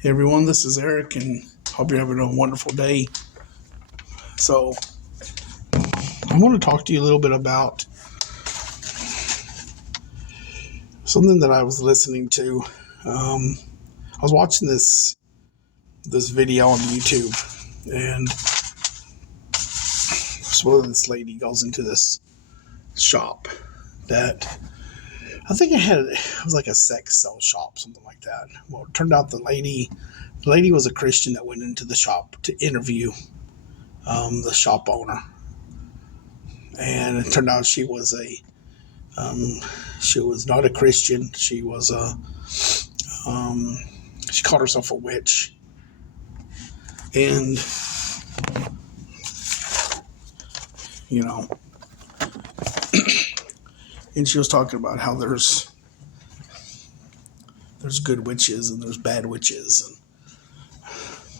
Hey everyone, this is Eric, and hope you're having a wonderful day. So, I want to talk to you a little bit about something that I was listening to. I was watching this video on YouTube, and so this lady goes into this shop that I think it was like a sex sell shop, something like that. Well, it turned out the lady was a Christian that went into the shop to interview the shop owner, and it turned out she was not a Christian. She was she called herself a witch, and you know, and she was talking about how there's good witches and there's bad witches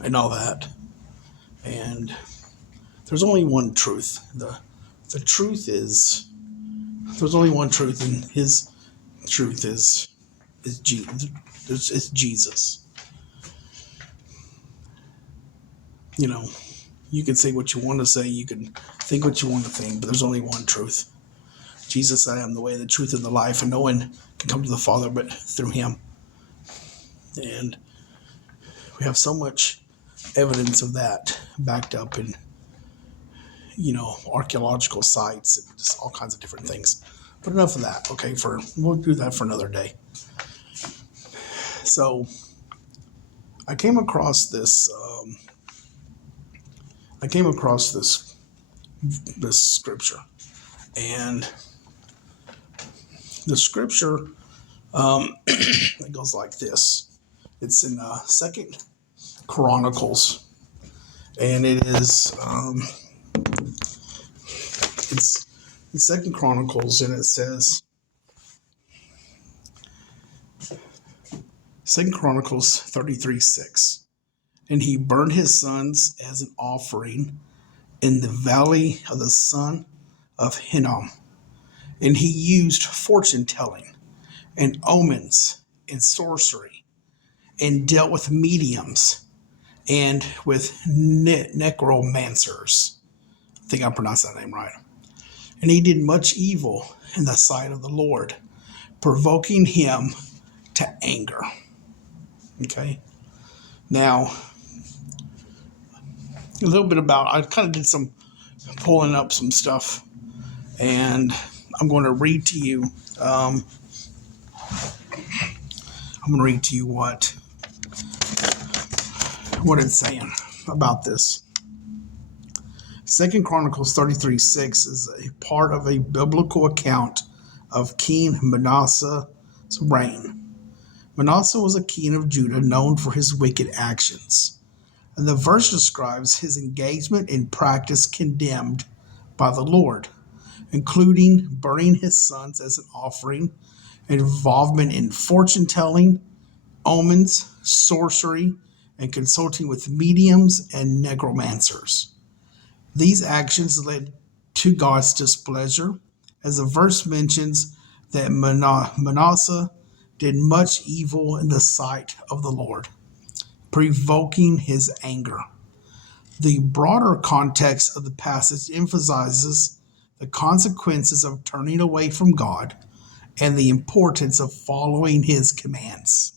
and all that, and there's only one truth. The truth is there's only one truth, and his truth is Jesus. It's Jesus. You know, you can say what you want to say, you can think what you want to think, but there's only one truth. Jesus said, I am the way, the truth, and the life, and no one can come to the Father but through him. And we have so much evidence of that backed up in, archaeological sites and just all kinds of different things. But enough of that, okay? We'll do that for another day. So I came across this this scripture, and the scripture it goes like this. It's in Second Chronicles, and it is it's in Second Chronicles, and it says Second Chronicles 33:6, and he burned his sons as an offering in the valley of the son of Hinnom, and he used fortune telling and omens and sorcery, and dealt with mediums and with necromancers. I think I pronounced that name right. And he did much evil in the sight of the Lord, provoking him to anger. Okay. Now, a little bit I kind of did some pulling up some stuff, and I'm going to read to you. I'm going to read to you what it's saying about this. Second Chronicles 33:6 is a part of a biblical account of King Manasseh's reign. Manasseh was a king of Judah known for his wicked actions, and the verse describes his engagement in practice condemned by the Lord, including burning his sons as an offering, involvement in fortune telling, omens, sorcery, and consulting with mediums and necromancers. These actions led to God's displeasure, as the verse mentions that Manasseh did much evil in the sight of the Lord, provoking his anger. The broader context of the passage emphasizes the consequences of turning away from God and the importance of following his commands.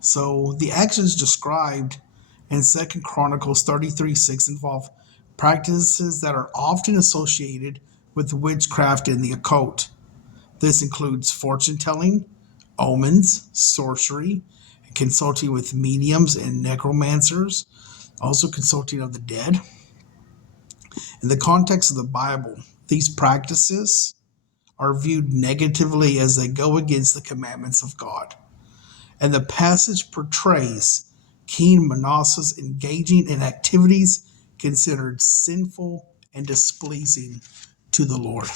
So the actions described in 2 Chronicles 33:6 involve practices that are often associated with witchcraft and the occult. This includes fortune telling, omens, sorcery, and consulting with mediums and necromancers, also consulting of the dead. In the context of the Bible, these practices are viewed negatively as they go against the commandments of God. And the passage portrays King Manasseh engaging in activities considered sinful and displeasing to the Lord.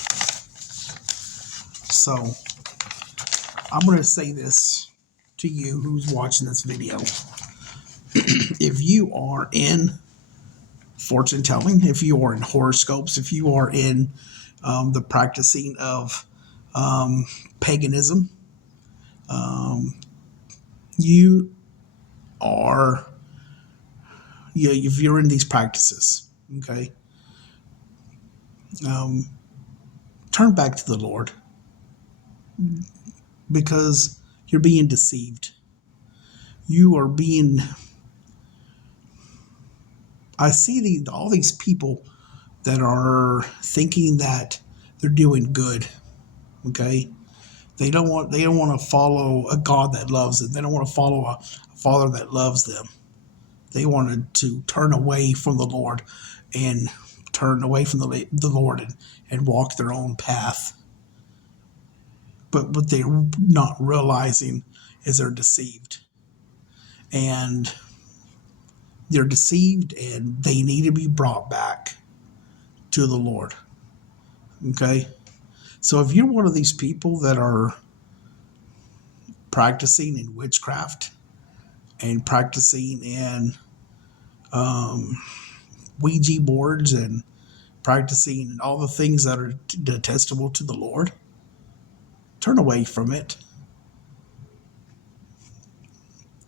So, I'm going to say this to you who's watching this video. If you are in fortune telling, if you are in horoscopes, if you are in the practicing of paganism, you are, if you're in these practices, okay, um, turn back to the Lord, because you're being deceived. You are being. I see all these people that are thinking that they're doing good. Okay, they don't want to follow a God that loves them. They don't want to follow a Father that loves them. They wanted to turn away from the Lord and turn away from the Lord and walk their own path. But what they're not realizing is they're deceived. And they're deceived and they need to be brought back to the Lord. Okay? So if you're one of these people that are practicing in witchcraft and practicing in Ouija boards and practicing all the things that are detestable to the Lord, turn away from it.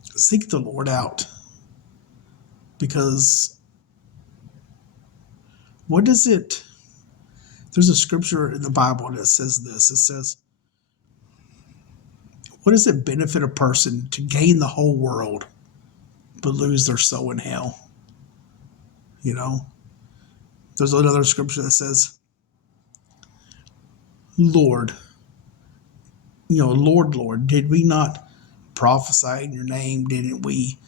Seek the Lord out. Because what is it? There's a scripture in the Bible that says this. It says, what does it benefit a person to gain the whole world but lose their soul in hell? You know, there's another scripture that says, Lord, Lord, Lord, did we not prophesy in your name? Didn't we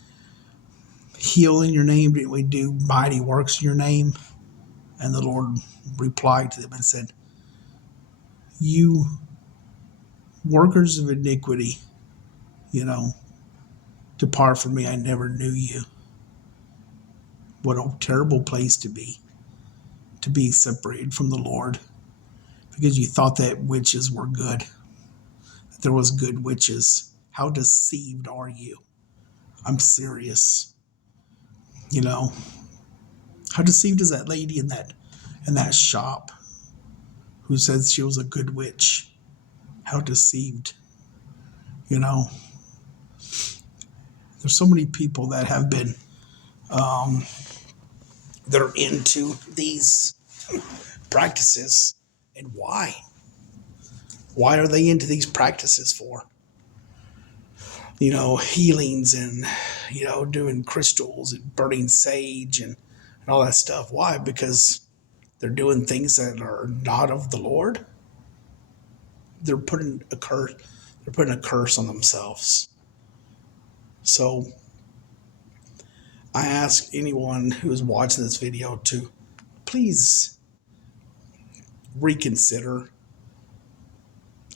heal in your name? Didn't we do mighty works in your name? And the Lord replied to them and said, you workers of iniquity, depart from me, I never knew you. What a terrible place to be separated from the Lord, because you thought that witches were good, that there was good witches. How deceived are you? I'm serious. How deceived is that lady in that shop who says she was a good witch? How deceived. You know, there's so many people that have been that are into these practices. And why? Why are they into these practices for? Healings and, doing crystals and burning sage and all that stuff. Why? Because they're doing things that are not of the Lord. They're putting a curse. They're putting a curse on themselves. So I ask anyone who is watching this video to please reconsider.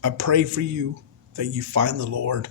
I pray for you that you find the Lord,